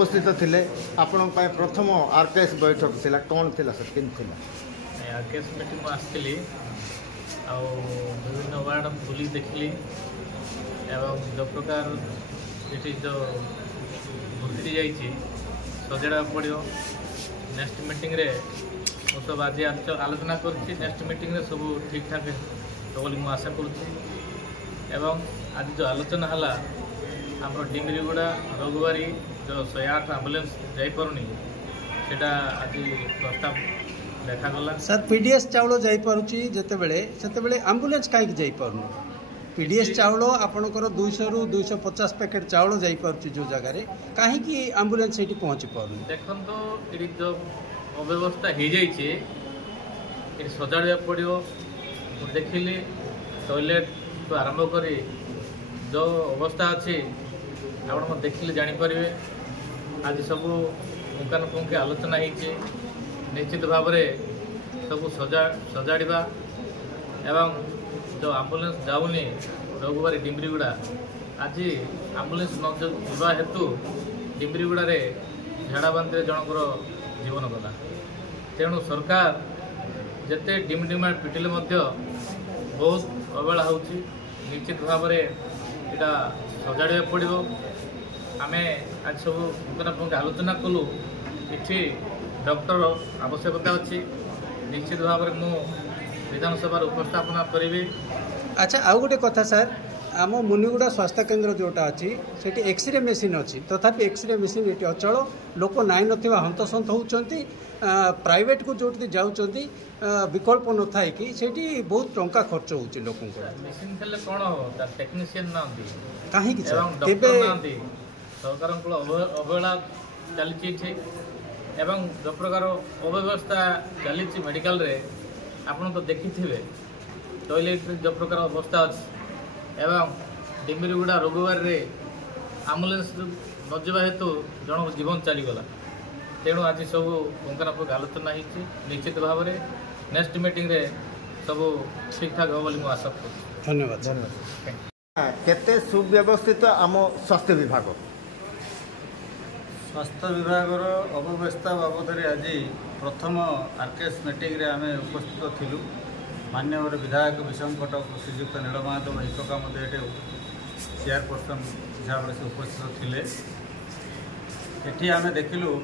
उपस्थित थिले आपण प्रथम आरकेएस बैठक थिला कौन थिला सर किन थिला आरकेएस मीटिंग में आसती विभिन्न वार्ड बुली देखली एवं जो प्रकार ये जो भूति जाइए सजाड़ा पड़ो नेक्स्ट मीटिंग रे वो सब आज आलोचना कर नेक्स्ट मीटिंग रे सब ठीक ठाक तो बोली मुझे आशा करुँच आज जो आलोचना है आम डिंगरीगुड़ा रघुवारी जो 108 आम्बुलेंस जापरुनी से आज प्रस्ताव देखागला सर पीडीएस चाउल जापी जिते आम्बुलेंस कहीं जापन पीडीएस चाउल आपणकर 200 ରୁ 250 पैकेट चाउल जापी जो जगह कहीं आम्बुलेंस ये पहुँची पार देखो ये जो अव्यवस्था हो जाए सजाड़ा पड़ो देखिली टॉयलेट तो आरंभ कर जो अवस्था अच्छी आप देखिले जानीपारे आज सब पुंखानुपुंखे आलोचना हो निश्चित भाव में सब सजाड़ा एवं जो आम्बुलेंस जाऊनी रघुवारी डिम्बरीगुड़ा आज आम्बुलेंस न जा हेतु डिम्बरीगुड़ा झाड़ा बांति जनकर जीवन गला तेणु सरकार जिते डिमडिमा पिटिले बहुत अवहेला हो निश्चित भाव में यहाँ सजाड़ा पड़ो आम आज सब पुंखानुपुंखे आलोचना कलु ये डॉक्टर आवश्यकता अच्छी निश्चित भाव में मु विधानसभा उपस्थापना करी। अच्छा आउ गोटे कथा सर आम मुनिगुड़ा स्वास्थ्य केन्द्र जोटा अच्छी से एक्सरे मेसीन अच्छी तथापि एक्सरे मेसीन ये अचल लोक नाई ना हंतसंत होती प्राइवेट को जो जाऊँगी विकल्प न था कि सेठी बहुत टंका खर्च होची लोक मेसीन खेले कौन हो टेक्नीशियन ना कहीं सरकार अवहेला चली एवं जो प्रकार अव्यवस्था चली मेडिकल रे आपन तो देखी थे टॉयलेट जो प्रकार अवस्था अच्छी एवं डिम्बरीगुड़ा रघुवार रे आम्बुलेंस न जा हेतु जन जीवन चलीगला तेणु आज सब पुंखानुपुंखे आलोचना हो निश्चित भाव में नेक्स्ट मीटिंग रे सब ठीक ठाक हो बोली आशा करूँ। धन्यवाद धन्यवाद। केते सुव्यवस्थित आम स्वास्थ्य विभाग स्वास्थ्य विभाग अव्यवस्था बाबद आज प्रथम आरकेएस मीटिंग रे आम उपस्थित थिलु माननीय विधायक विषम कटक श्रीजुक्त नीलमाधव हिकका चेयरपर्सन हिसाब से उपस्थित थिले एठी आम देखिलु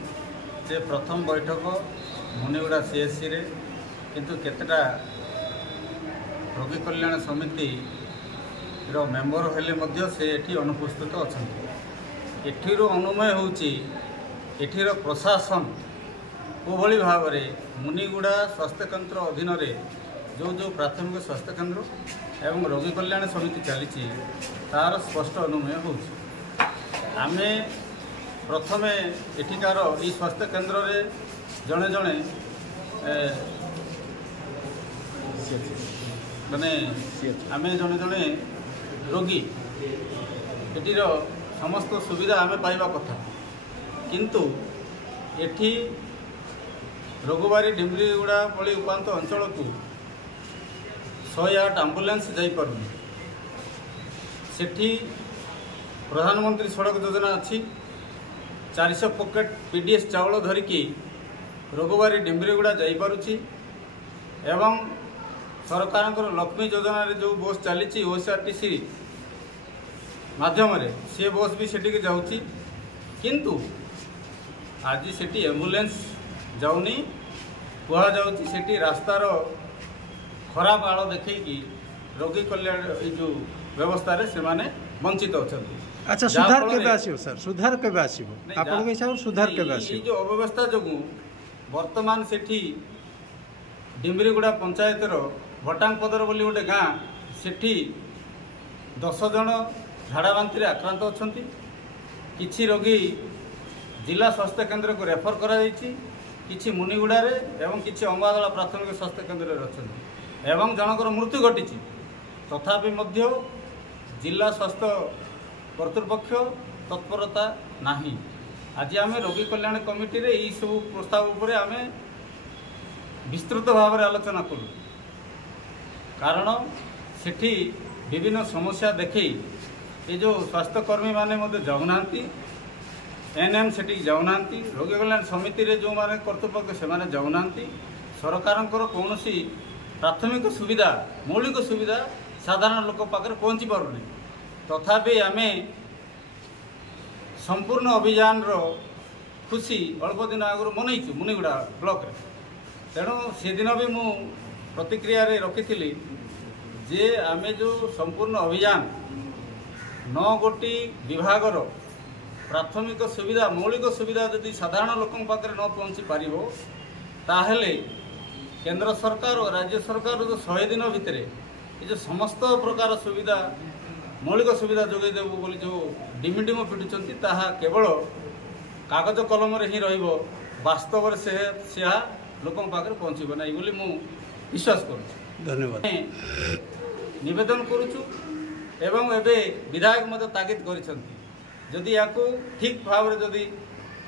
जे प्रथम बैठक मुनिगुड़ा सीएससी रे किंतु केतेटा रोगी कल्याण समिति रो मेंबर हेले मध्य से एठी अनुपस्थित अछंती एठीर अनुमय होउची एठीर प्रशासन कोभली भाव में मुनिगुड़ा स्वास्थ्य केन्द्र अधीन रे जो जो प्राथमिक स्वास्थ्य केन्द्र एवं रोगी कल्याण समिति चली तार स्पष्ट अनुमय होउची आमे प्रथमे एठिकार ई स्वास्थ्य केन्द्र रे जड़े जड़े माने आमे जड़े जड़े रोगी एटीर समस्त सुविधा आमे पाइबा कथा किंतु एठी रघुवारी डिम्बरीगुड़ा भली उपांत अंचल को 108 आम्बुलेंस जापरुनी सेठी प्रधानमंत्री सड़क योजना अच्छी 400 पॉकेट पीडीएस चाउल धरिकी रघुवारी डिम्बरीगुड़ा जापरुची एवं सरकार लक्ष्मी योजना रे जो बस चली ओएसआरटीसी माध्यम सी बस भी सेठी जाऊँगी किंतु आज सेठी एम्बुलेंस जाऊनी कहुच्छी रास्तार खराब आड़ देखी रोगी कल्याण जो व्यवस्था रे से माने वंचित अच्छा। अच्छा सुधार केबे आसीबो सर सुधार केबे आसीबो आपन के हिसाब सुधार केबे आसीबो जो अव्यवस्था जो वर्तमान सेठी डिम्बरीगुड़ा पंचायत भटांग पदर बोली गोटे गाँ सेठी 10 जन झाड़ा बांति आक्रांत अच्छा किछि रोगी जिला स्वास्थ्य केन्द्र को रेफर करा किछि मुनिगुड़ा रे एवं किछि अंबादला प्राथमिक स्वास्थ्य केन्द्र रे अच्छा एवं जनकर मृत्यु घटी तथापि मध्य जिला स्वास्थ्य कर्तृपक्ष तत्परता नाही। आज आम रोगी कल्याण कमिटी रे ई सब प्रस्ताव उपर आम विस्तृत भाव में आलोचना करूँ कारण सेठी विभिन्न समस्या देखी ये जो स्वास्थ्यकर्मी माने जाऊना एनएम सेठी जाऊना रोगी कल्याण समिति रे जो माने कर्तृपक्ष से माने जाऊना सरकार कौन प्राथमिक सुविधा मौलिक सुविधा साधारण लोक पाखे पहुँची पारुनी तथापि आम संपूर्ण अभियान रो खुशी अल्प दिन आगु मनईचु मुनिगुड़ा ब्लॉक रे तेणु से दिन भी मु प्रतिक्रिया रे रखी जे आमे जो संपूर्ण अभियान 9 गोटी विभागर प्राथमिक सुविधा मौलिक सुविधा यदि साधारण लोक पाखे न पहुँची पार ताहले केंद्र सरकार और राज्य सरकार जो 100 दिन भितर ये जो समस्त प्रकार सुविधा मौलिक सुविधा जोगे देबू बोली जो डिमिडिम पिटुंट ताहा केवल कागज कलम रे ही रहिबो वास्तव से लोक पाखे पहुँचब ना बोली मु विश्वास करुँ। धन्यवाद निवेदन करुचु एवं एबे विधायक मत तागिद करिसंती जदि याकू ठीक भाव रे जदि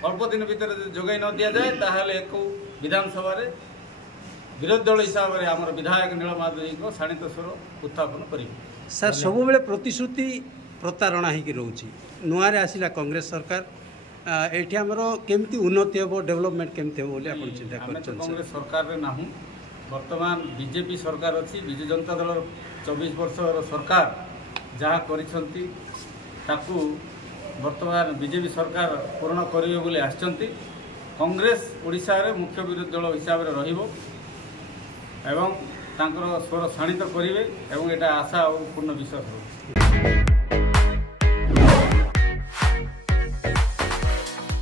अल्प दिन भितर जोगाई न दिया जाए ताहले एको विधानसभा रे विरोधी दल हिसाब से आम विधायक नीलमाधवी को शाणित स्वर उत्थापन करेंगे। सर सब बेले प्रतिश्रुति प्रतारणा ही रोचे नुआ आसला कांग्रेस सरकार एठी हमरो केमती उन्नति हेबो डेवलपमेंट केमती हेबो बोली आपण चिंता करछन। कांग्रेस सरकार रे नाहू वर्तमान बीजेपी सरकार अच्छी विजु जनता दल 24 वर्ष सरकार जहाँ करिसंती ताकू वर्तमान बीजेपी सरकार पूर्ण करिवे बोली आछंती कांग्रेस ओडिशा रे मुख्य विरोधी दल हिसाब रे रहिबो एवं तांकर स्वर शाणित करिवे एवं एटा आशा और पूर्ण विश्वास हो।